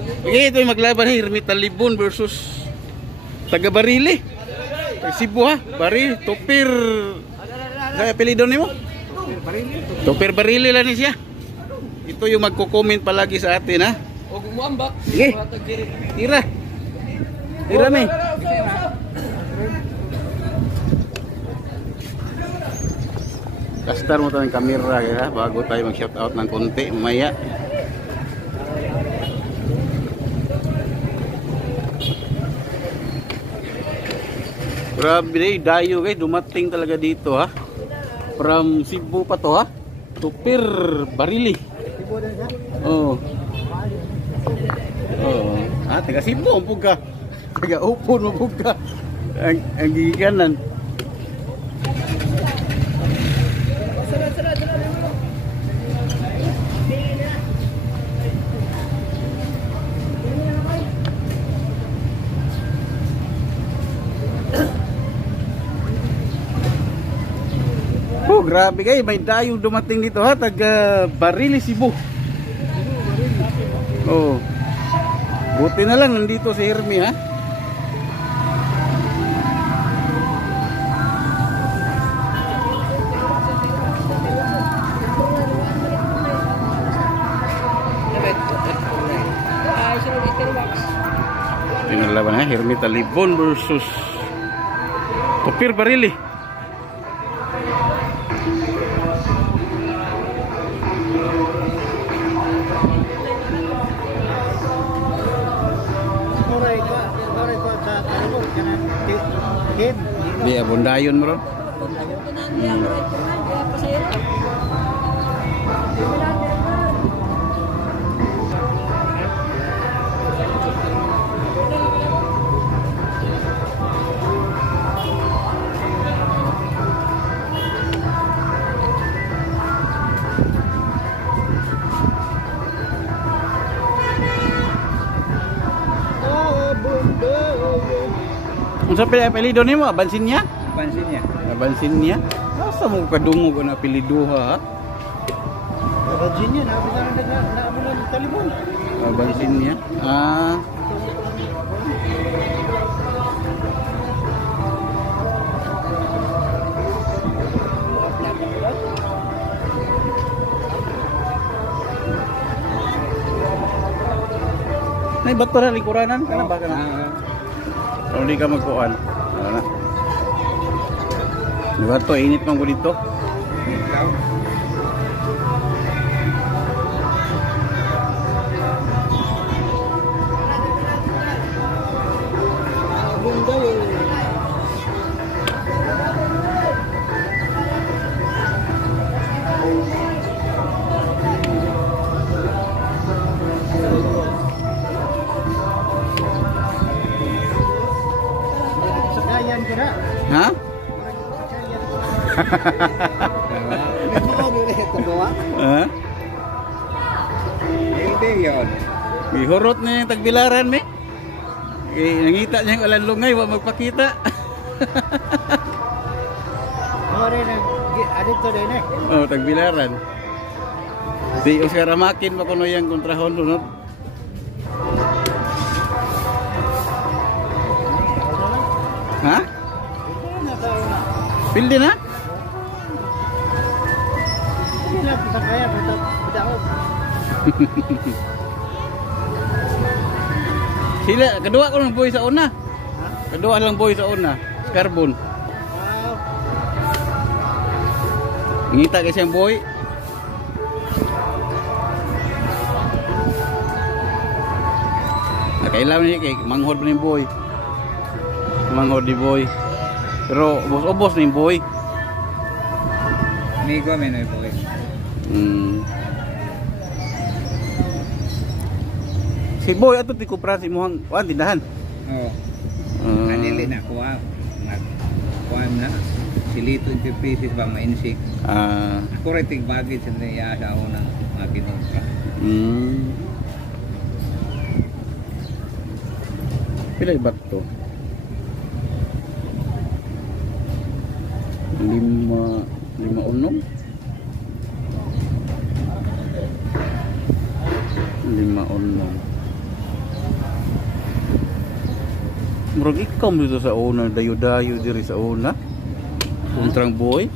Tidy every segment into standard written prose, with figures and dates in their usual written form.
Okay, ito yung maglaban ni Hermita Libon versus taga Barili. Cebu ha, Barili, Tupir. Kaya apelido nimo? Tupir Barili lang ni siya. Ito yung magko-comment palagi sa atin ha. O gumuambak. Sige. Tira. Tira mi. Kastar mo tayo ng kamera ha, bago tayo mag-shoutout ng konti mamaya. Grabe eh, dayo eh, dumating talaga dito ha. From Cebu pa to ha. Tupir Barili. Oh. Oh. Ah, taga Cebu ang puga. Taga Upon mo puga. Ang giganan. Oh, grabe kayo, may dayong dumating dito ha, taga Barili, Cebu. Oh. Buti na lang nandito si Hermi ha. Pinalaban ha, Hermita Libon versus Tupir Barili. Di abondayon mo ron. Unsa pa apelido nimo? Bansin niya? Bansin niya. Bansin niya? Asa mo kadungog na apelido ha? Bansin niya, naabulan ng talibon. Bansin niya? Ah. Nay bato na lingkuranan kana ba kana? Kalau di ka magkuhan. Ano na? Diba to? Init man ko dito. Ha? Ha? Hindi yun. Ihurot na yung tagbilaran me. Nangita niya yung alanlungay, wag magpakita. Adito din eh. Oh, tagbilaran. Di Oscar Ramakin pa kuno yung kontrahon lunod. Ha? Pildi na? Hindi na kita kaya bitaog. Sila, kedua ko lang boy sa una. Kedua lang boy sa una. Carbon. Ngita kasi ang boy. Nakailaw niya kay manghod ni boy. Manghod ni boy. Pero ubos-ubos ni boy. Migo men ay boy. Si boy ato ti kupra si mohang wan tindahan. Oo. Kanili na kuha. Kuha na. Silito yung pieces ba mainsik. Ako rin tigbagit sa niya sa ako ng makinig ka. Pila ibat to? 5 unong? 5 unong. Murag ikaw dito sa una, dayo-dayo diri sa una. Kontrang boy.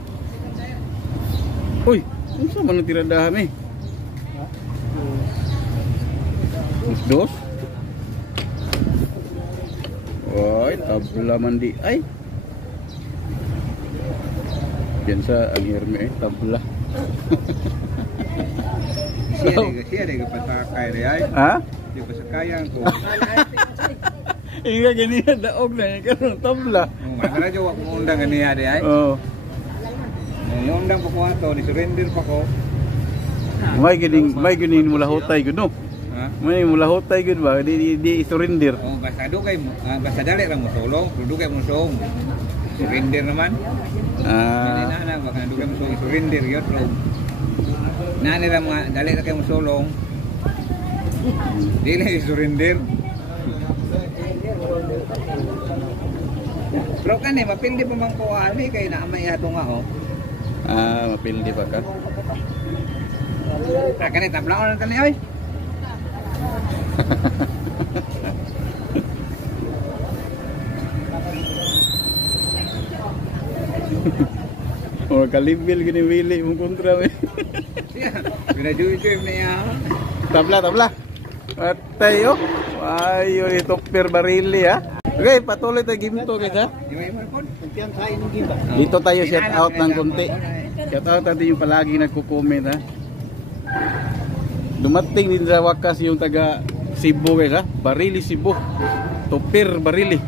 Uy, unsa man ang tiradahan eh? Dos. Ay, tabla man di. Ay. Yan sa ang hirme eh, tabla. Siya deh patakay re ay. Ha? Di pa sa kayang ko. Inga ganyan daog na yan karon tabla. Magara jo wa mo undang ganiya de ay. Oh. Yung undang pa ko ato, ni surrender pa ko. May gining mula hotay gud no. Ha? May mula hotay gud ba? Di surrender. Oh, basta dugay mo, basta dali ra mo tulong, dugay mo song. Surrender naman. Hindi na baka dugay mo song surrender yun, bro. Nani ra mga dali ra kay mo sulong. Dili surrender. Pero kan mapildi pa man ko ani kay naamay ato nga oh. Mapildi pa ka. Kani tablaon na tani oy. Oh, kalibil gini wili mong kontra me. Graduate niya. Tabla. Atay oh. Ayo ito per barili ha. Okay, patuloy tayo ginto guys ha. Dito tayo shout out ng konti. Shout out natin yung palagi nagko-comment ha. Dumating din sa wakas yung taga Cebu guys ha. Barili Cebu. Tupir Barili.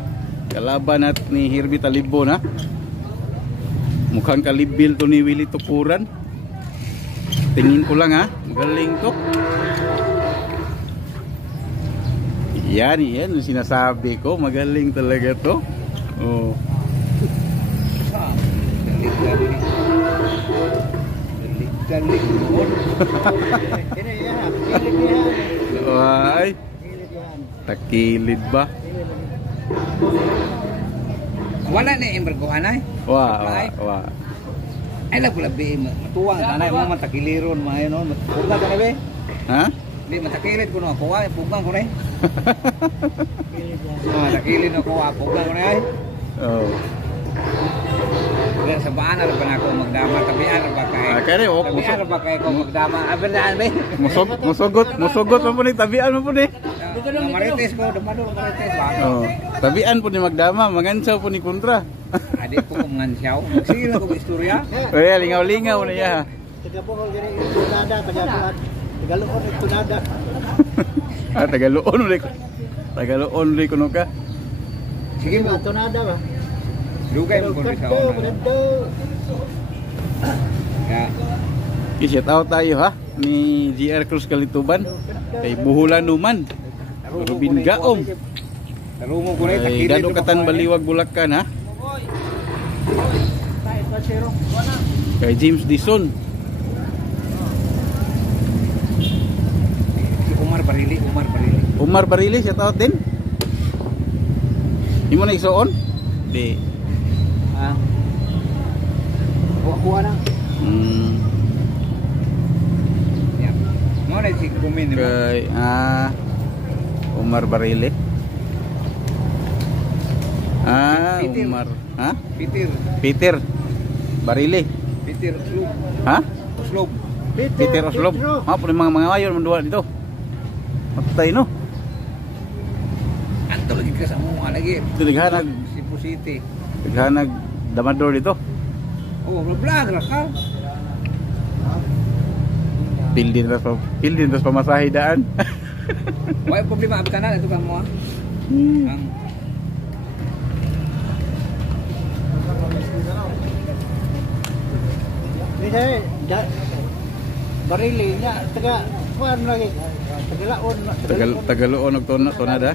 Kalaban at ni Herbie Talibon ha. Mukhang kalibil to ni Willie Tukuran. Tingin ko lang ha. Galing to. Yan yung sinasabi ko. Magaling talaga to. Oh. Ay. Takilid ba? Wala na yung berkuhan ay. Wah. Ay labi matuwang tanay mo matakiliron maayo no. Pugang ka na be? Ha? Di matakilid ko no ako ay pugang ko na. Matakilid ako pugang ko na ay. Oh. Sa baan na ba ako magdama tabian ba kay? Kaya oh, tabian ba kay ko magdama aberdaan be? Musugot mo po ni tabian mo po ni. Marites ko, dumador marites ba? Oh. Tabian po ni magdama, mangansaw po ni kontra. Adi po kung mangansaw. Sige lang ko istorya. Oy, lingaw-lingaw na ya. Taga-Bohol diri tunada, taga-Luon tunada. Tagaloon uli kuno ka. Sige mo, Tunada ba? dugay mo kung sa una. Ya. I-shout out tayo ha ni GR Cruz Kalituban. Kay Buhulan Numan. Rubin Gaom. Tarumo ko rin Ay, Dado Katan Baliwag Bulacan ha. Kay James Dison. Umar Barili, shout out din. Imo na igsoon? Di. Kuha na. Ya. Mo na si kumin mo. Kay Umar Barili. Peter. Umar. Ha? Peter Barili. Oslob. Ha? Oslob. Peter Oslob. Mga po mga ayon manduwa dito. Matay no. Anto lagi ka sa mga lagi. Dilihanag Cebu City. Dilihanag damador dito. Oh, vlog ra ka. Pildin tas pamasahe daan. Wala problema abtan na ito ka mo. Ang Bisa Barili nya kuan lagi. Tagaloon og tonada.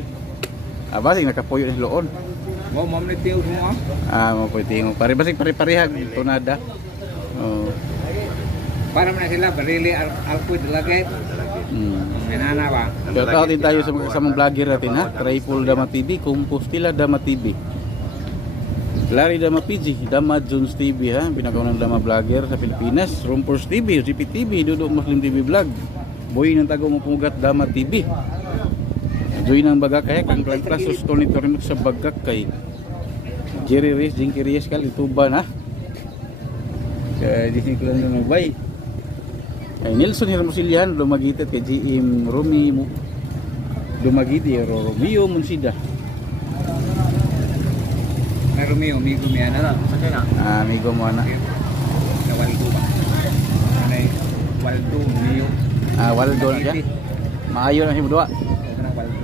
Basig nakapuyo ni loon. mo ni tiyo mo. Mo po tingo. Basig pare-parehag tonada. Oh. Para man sila Barili alpud lagi. Menana ba? Shout out din tayo sa mga vlogger natin ha. Tripol Dama TV, Compostela Dama TV. Larry Dama PG, Dama Jones TV ha, pinakaunang Dama vlogger sa Pilipinas. Rompers TV, GPTV, Dudo Muslim TV Vlog. Boy ng tago mo pugat Dama TV. Doy ng Bagakay kang Clasus Tony Torino sa Bagakay. Jerry Reyes, Jinky Reyes kali tuba na. Kaya di sini kelan ng bay. Ay Nelson Hermosilian lumagitat kay GM Romy Dumagiti Romeo Munsida. Na Romeo, amigo mi ana. Amigo mo na. Sa Waldo ba? Anay Waldo Romeo. Waldo na siya. Maayo na si Dua. Kanang Waldo.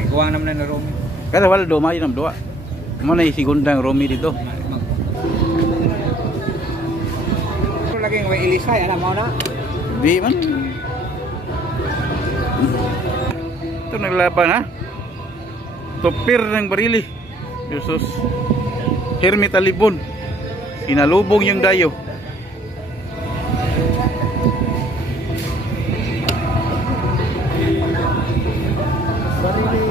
Ikuha naman na Romeo. Kada Waldo maayo na Dua. Mo na sigundang Romy dito. Pero laging may Elisay ana mo na. Di man. Ito naglaban ha. Topir ng barili. Jesus. Hermit Talibon. Sinalubong yung dayo. Barili.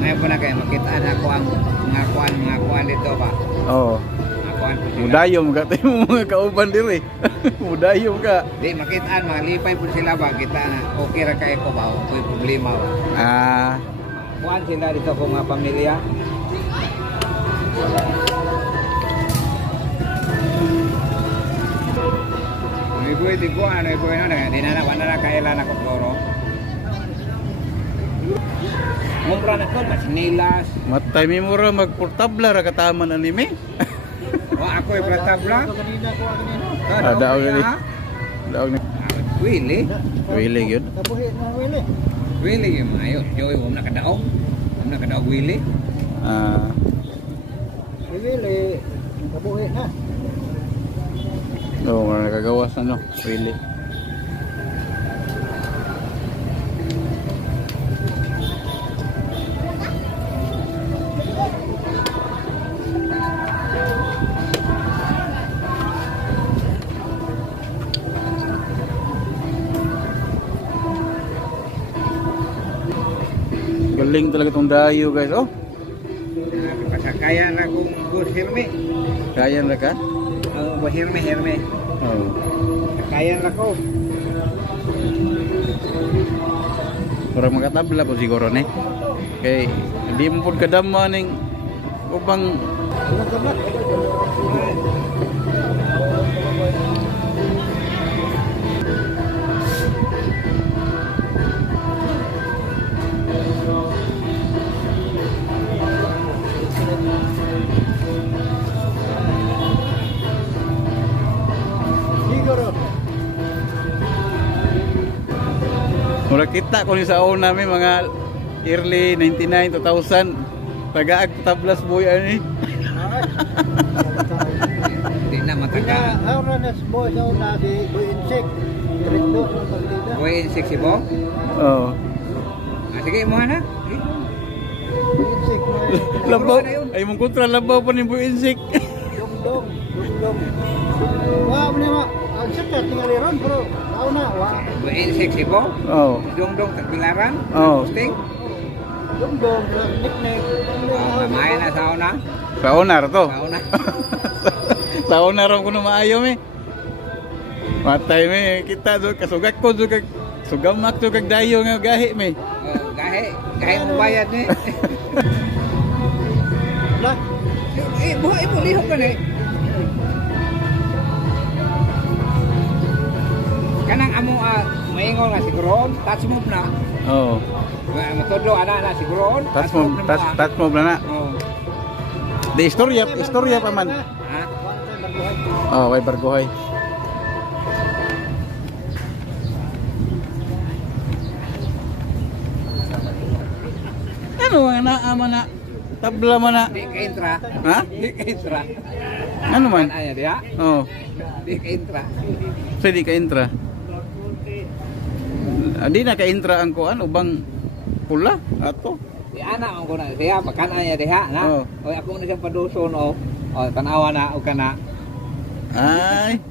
Ngayon po na kayo makita na ako ang mga kuan dito ba? Oo. Mga kuan po sila. Mudayom ka tayo mga kauban diri. Mudayom ka. Di makitaan, malipay po sila ba? Kita na okay ra kayo ko ba? May problema ba? Kuan sila dito ko mga pamilya. May buhay di ko, ano yung buhay na, di na na kailan ako kloro. Mumpra na ko, masinilas. Matay mi mura magportabla ra kataman anime. O ako yung pratabla. Ito kanina ko kanina. Daog ni. Daog ni. Willy. Wili gyud. Kabuhi na wili. Willy yung mayo. Joey, huwag na kadaog. Huwag na kadaog Willy. Wili. Kabuhi na. Oo, mga nakagawas ano. Wili. Galing talaga tong dayo guys. Oh, Pasakayan na kong bus Herme. kaya na ka? Ang Herme. Oo. Pasakayan na ko. Kurang makatabla po siguro ni. Kay hindi mo pud kadama ning ubang Ilang kamat? Siguro. mura kita ko ni sa una mi mga early 99 2000 tagaag tablas boy ani. Hindi na Kaya mataga. ahora na boy sa una di boy insect. Diretso sa pagdida. Boy in sexy bo. Oo. Sige mo na. Boy insect. Labaw ay mong kontra labaw pa ni boy insik. Dong. Wah, bener mak. Ang sakit tinggal ron bro. Tahu na, wah. Boy in sexy bo. Oo. Dong tagbilaran. Oo. Posting. Dong, nickname. Mamaya na sa una. Sa onar to. Sa una. Sa onar ko na maayo mi. Matay mi kita do kasugak ko do kag sugamak to kag dayo nga gahi mi. Gahe mo bayad ni. Lah, Buhay mo lihok ka ni. Kanang amo maingon nga siguro, touch move na. Oo. Matodlo ana siguro. Touch mo na na. Oh. Di istorya pa man. Ha? Oh, way bargohay. Ano nga na na tabla man na. Di ka intra. Ha? Di ka intra. Ano man? Anya dia? Oh, Di ka intra. pwede ka intra. Di na ka intra ang kuan ubang pula ato. Di ana ang kuna dia pakan anya dia na. Oh. O ako na siyang paduson o. O tanawa na o kana. Ay.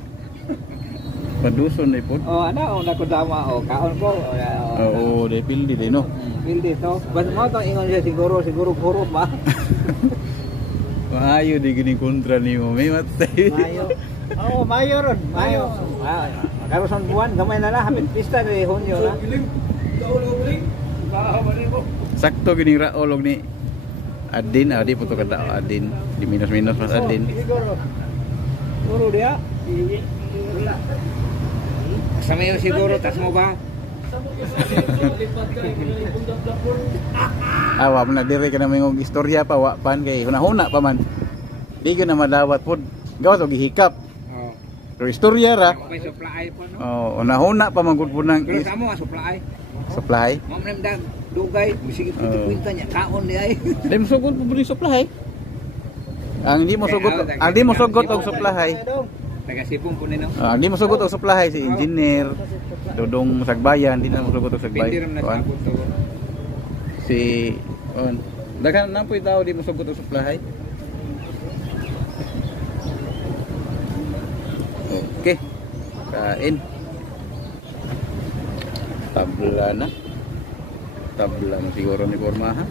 Paduson ni pud. O ana o nakudama o kaon ko. Oo, de pildi de no. Bil dito. Basta mo to ingon siya siguro huruf ba. Maayo di gini kontra ni mo. May matay. Mayo. Oh, mayo ron. Mayo. Ah, Karon sa buwan, gamay na na, hapit pista kay Hunyo na. Sakto gini raolog ni Adin, adi po to kada Adin. Di minus-minus mas Adin. Siguro. Siguro dia. Kasama yun siguro, tas mo ba? Awa mo na dire ka na mingog istorya pa wa pan kay hunahuna pa man. Di gyud na madawat pod. Gawas og gihikap. Oh. Pero istorya ra. May supply po no. Oh, hunahuna pa man gud po nang Pero kamo supply. supply. Ma'am nam dag dugay, bisig kwenta niya kaon di ay. Di mo sugod po ni supply. Ang di mo sugot, ang di mo sugot og supply. Taga Sipong po nino. Ang di mo sugot og supply si engineer. Dudong Sagbayan, di na mo sugot og Sagbay. Pindiram na sa to. Si daghan na po tao di mo sugot og supply. Okay. Kain. Tabla na. Tabla na siguro ni Pormaha.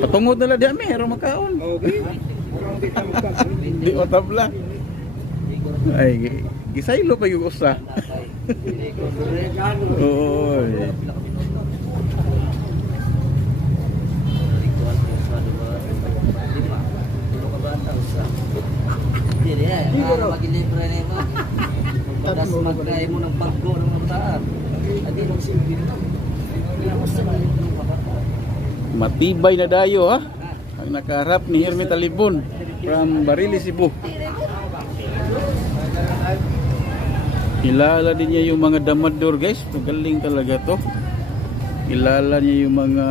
Patungod na lang di ami, haro makaon. Okay. Di o tabla. Ay, gisaylo pa yung usa. Oo. Hindi ya, magilibre na mo. Tapos magkaya mo ng bangko ng mga taan. Adi mo silbi na. Matibay na dayo ha. Ang nakaharap ni Hermi Talibon from Barili, Cebu. Kilala din niya yung mga damador guys. Magaling talaga to. Kilala niya yung mga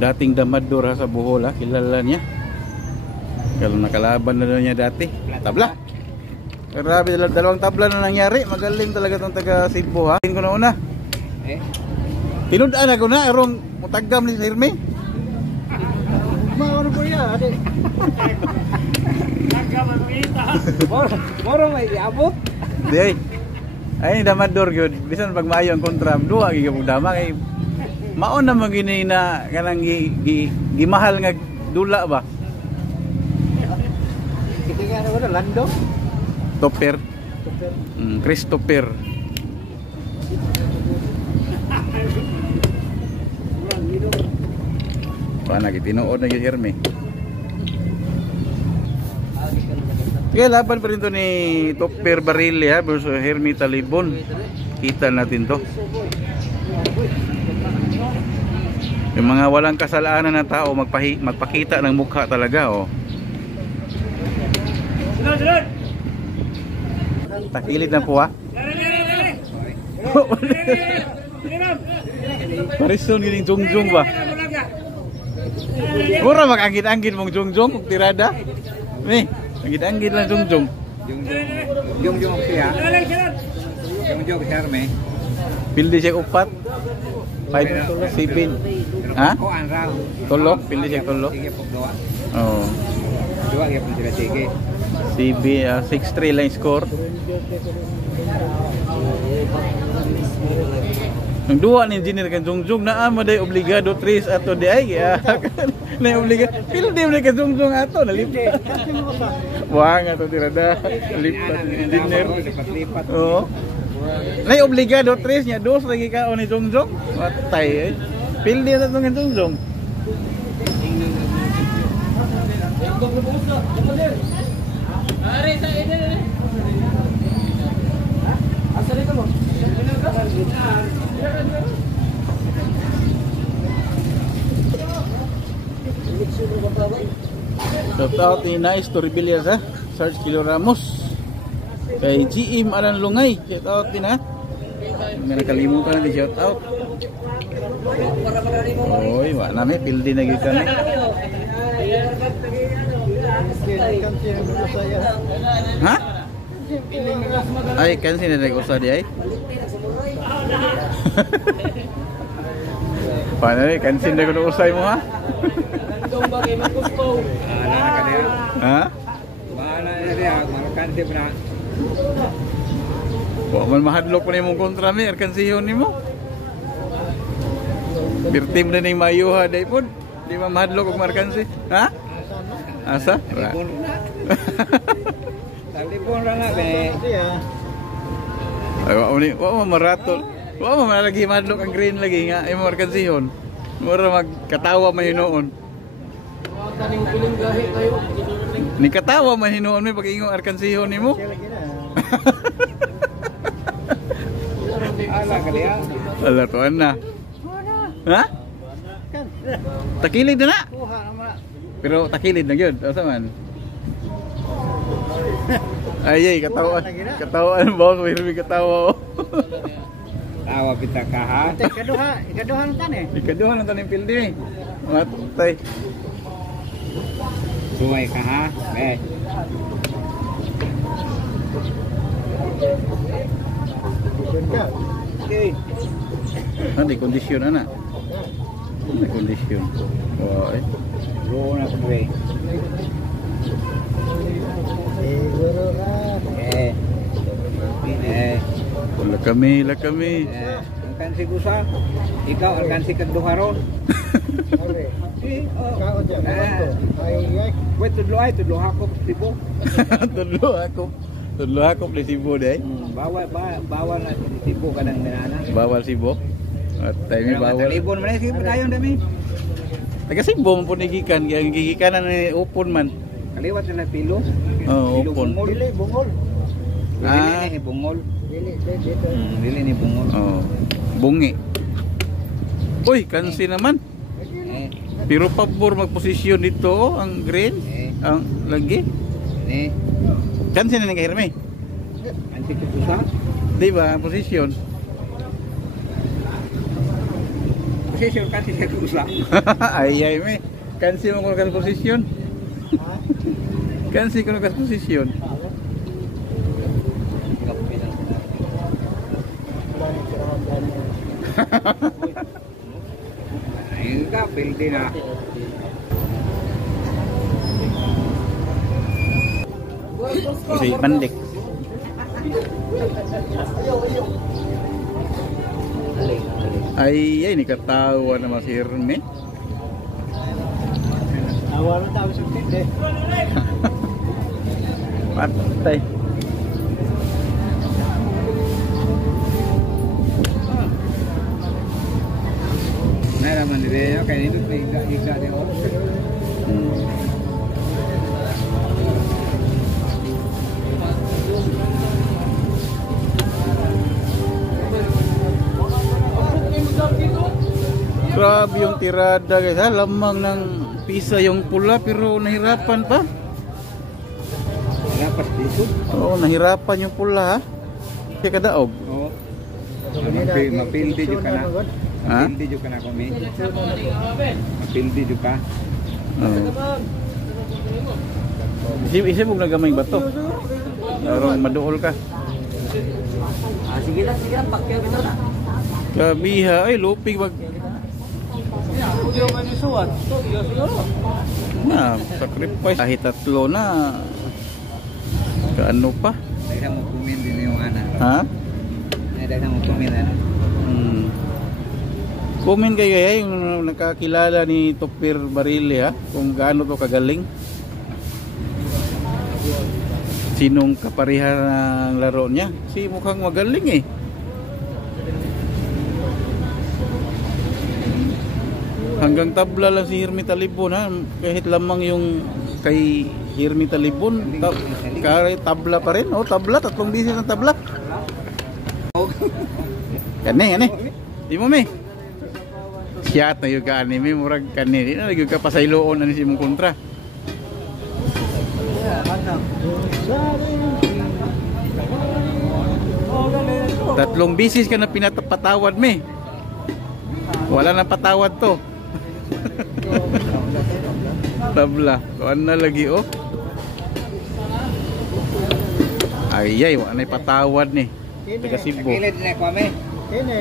dating damador ha, sa Bohol ha. Kilala niya. Kalau nakalaban na niya dati. Tabla. Grabe, dalawang tabla na nangyari. Magaling talaga tong taga Cebu ha. Tingin ko na una. Tinudaan ako na erong mutagam ni Hermi. Mauro po ya, ade. Moro may iabot. Di ay. Ay damador gyud. Bisan pag maayo ang kontra, duha gigabog dama kay maon na magini na kanang gimahal nga dula ba. Kitingan ako na Lando. Topper. Christopher. Paano gitinuod na yung Hermi. Kaya laban pa rin to ni Topper Barili ha versus Hermi Talibon. Kita natin to. Yung mga walang kasalanan na tao magpakita ng mukha talaga oh. Takilid na po ha. Parison gining jungjung ba? Mura mag-anggit-anggit mong jungjung kung tirada. Nih, anggit-anggit lang jungjung. Jungjung siya. Jungjung siya Hermi. Pildi siya upat. 5, 7. Ha? Kuan raw. Tulo? Pildi siya tulo? Sige po doa. Oo. Dua gyapon sila sige. CB 6-3 lang score. Ang duwa ni engineer kan Jungjung na amo day obligado 3 ato di ay na obligado pila di man kan Jungjung ato nalipat. Wa nga to tirada lipat ni engineer. Oo. Nay obligado 3 nya dos lagi ka ni Jungjung. Watay eh. Pildi na tong Jungjung. Shout out ni Nice Torribillas ha. Sarge Kilo Ramos. Kay GM Alan Lungay. Shout out din ha. Hindi nakalimutan natin shout out. Oy, wa na may pildi na gyud kami. Ha? Ay, kansi na nag-usa di ay. Paano eh, kansi na ko usay mo ha? Ha? Bahala na dia, marukan dia pernah. Wa man mahadlok pa nimong kontra mi, arkansiyon nimo. Birtim na ning mayuha day pod. Di ba mahadlok og markansi? Ha? Asa? Ra. Talipon na. Talipon ra na be. Siya. Ay wa mo maratol. Wa mo lagi mahadlok ang green lagi nga imo markansihon. Mura magkatawa man hinuon. Kaning piling gahi kayo. Ni katawa man hinuon mi pag ingon arkansihon nimo. Siya lagi na. Ala kaliya. Ala to na. Ha? Kan. Takilid na na. Kuha naman. Pero takilid na gyud. Asa man? Ay katawa. Katawaan ba ko hirmi katawa. Tawa kita ka ha. Ikaduha ng tan eh. Ikaduha na taning pildi. Matay. Suway ka ha. Be. Yun ka. Okay. Di kondisyon ana. Di kondisyon. Oh, eh. Bro na ko be. Siguro ka. Eh. Eh. La kami. Ang kansi gusa. Ikaw ang kansi kagduha ron. Ore. Eh, oh. Kaon dyan. Ay. Wait, tudlo ako tibo. Tudlo ako di Cebu day. Bawal na tibo ka ng minana. Bawal Cebu. At tayo bawal. Talibon man sige dayon dami. Taga Cebu mo punigikan, kaya gigikanan ni upon man. Kaliwat na pilo. Oh, Pilo upon. bungol. Dili, bungol. Ah. Dili ni bungol. Dili, dito. Dili ni bungol. Oh. Bungi. Uy, kansi naman. Eh, Pero pabor magposisyon dito oh, ang green, ang lagi. ni Kansi na ni kahirme. anti kusa. Di ba ang posisyon? Kasi sure kasi sa kusa. Ay me. Kansi mo ko posisyon. Kansi ko na posisyon. Ayun ka, pildi na. Si Pandik. Ay, ni katawa naman si Herme. Awal na tao sa tindi. Patay. Naraman nila kaya nito iga niya. Grabe yung tirada guys ha. Lamang ng pisa yung pula pero nahirapan pa. Dapat dito. Oo, nahirapan yung pula ha. Kaya kadaog. Oo. Mapildi jud ka na. Ha? Mapildi jud ka na kami. Mapildi jud ka. Isip mo nagamay bato. Larong maduol ka. Sige lang, pakyaw bitaw na. Kabiha ay lupig wag. Na, sacrifice kahit tatlo na. Kaano pa? Dahil mo kumin din yung anak. Ha? Dahil mo kumin ano. Comment kayo yung nakakilala ni Topir Barile ha, kung gaano to kagaling. Sinong kaparihan ng laro niya? Si mukhang magaling eh. Hanggang tabla lang si Hermi Talibon ha, kahit lamang yung kay Hermi Talibon, tabla pa rin. Oh, tabla, 3 beses ang tabla. Kani. Di mo me. Siyat na yung ka-anime, murag kani. Di na yung kapasayloon na si mong kontra. Tatlong bisis ka na pinapatawad me. Wala nang patawad to. Tabla. Kuan na lagi oh. Ay, wala na patawad ni. Taga Cebu. Kilid na kami. Ini.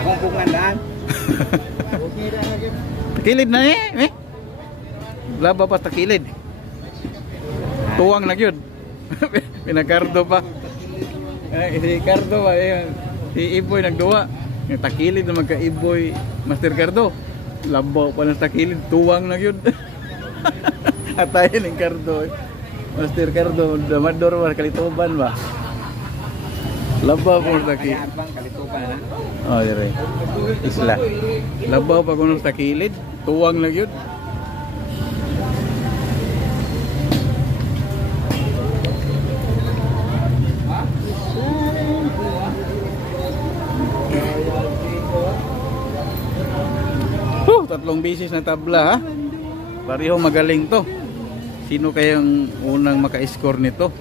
Akong kumandaan. Okay na lagi. Takilid na eh. Laba pa takilid. Tuwang na yun. Pinakardo pa. Si Cardo ba? Si Iboy nagduwa. Yung takilid na magka-iboy Master Cardo. Labaw pa ng takilid, tuwang na yun. Atayin ng Cardo. Master Cardo, damador ba, kalituban ba? Labaw pa ng takilid. Kaya abang kalituban na. Oh, dire. Isla. Labaw pa kuno sa takilid, tuwang na yun. Tatlong bisis na tabla ha. Pareho magaling to. Sino kayang unang maka-score nito?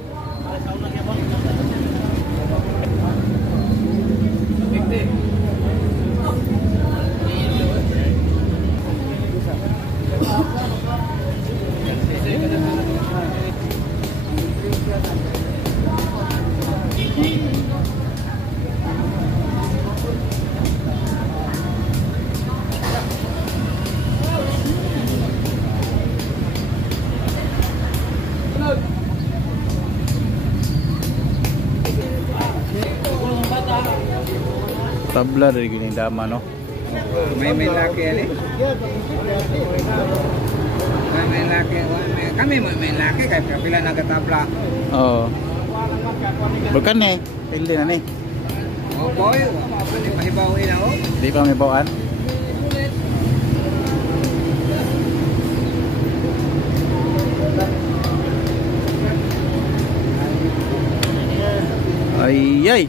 Tabla dari gini dama no. May laki ali. May laki. Kami may laki kay kapila nagatabla. Oh. Bukan eh, pilih na ni. Oh boy, di mahibawin na oh. Di pa may bawaan. Ay ay.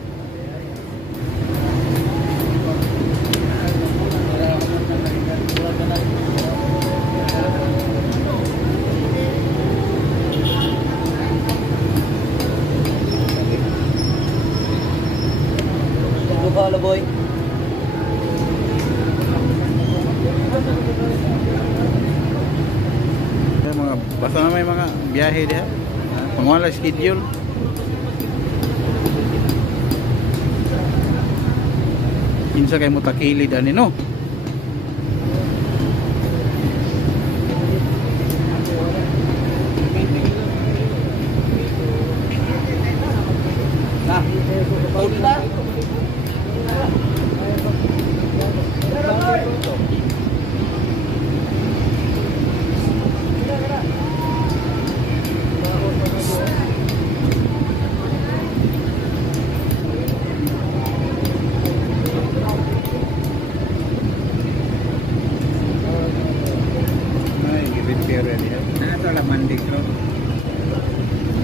Halo boy. Mga basta na may mga biyahe diha. Pangwala schedule. Kinsa kay mo takilid ani no? Nah, punta.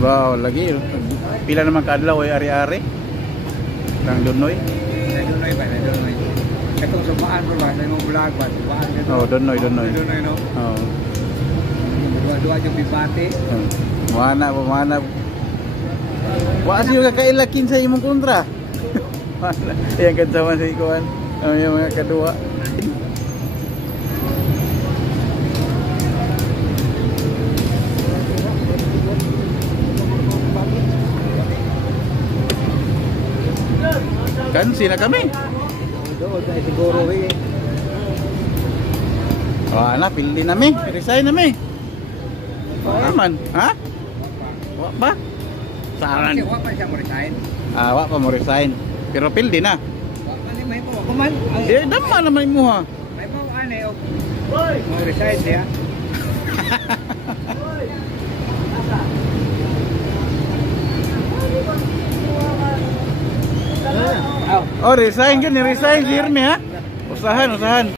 Wow, lagi pila naman kaadlaw ay ari-ari. Nang Donoy. Donoy ba? Donoy. Katong subaan ko ba sa imong vlog ba? Subaan nito. Oh, Donoy. Donoy no. Oh. Dua-dua yung bibate. Mana. Wa siyo kakailakin sa imong kontra. Wala. Yang kansaman sa ikuan. Yung mga kadua. Kan sina kami. Doon tayo siguro eh. Wala, pildi nami. Resign nami. Aman, ha? Wa ba? Saan? Wa pa siya mo resign. Wa pa mo resign. Pero pildi na. Wa pa ni may po. Kuman. Di dama naman mo ha. May po ane og. Mo resign siya. Oh, resign kan, resign si Irmi ha. Usahan.